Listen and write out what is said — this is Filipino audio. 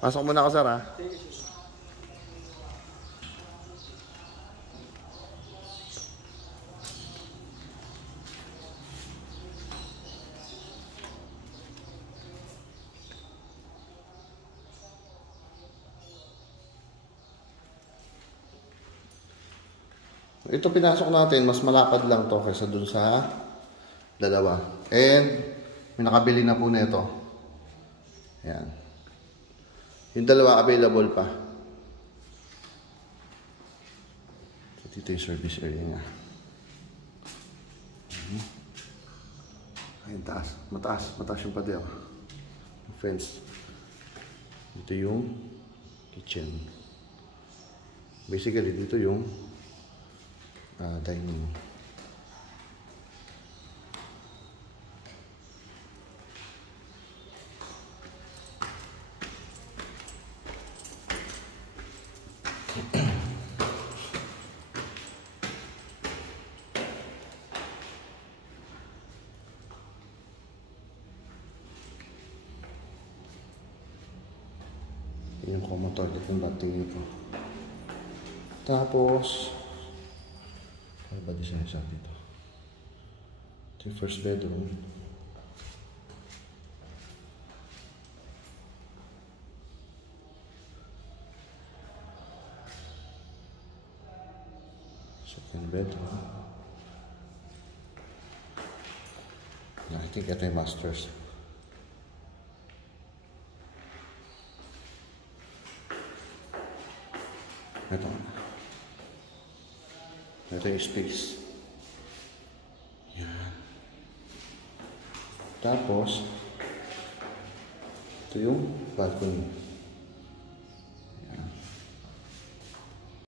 Pasok muna ako, sir, ha? Ito pinasok natin, mas malapad lang to kaysa dun sa dalawa. And may nakabili na po na ito. Ayan. Yung dalawa available pa. So dito yung service area niya. Ayun, taas. Mataas yung pader. Fence. Dito yung kitchen. Basically, dito yung dining. Yung common toilet ng dating ito. Tapos ano ba design sa dito? Ito yung first bedroom. Second bedroom. I think ito yung masters. Ito yung space. Yan. Tapos, ito yung balcony.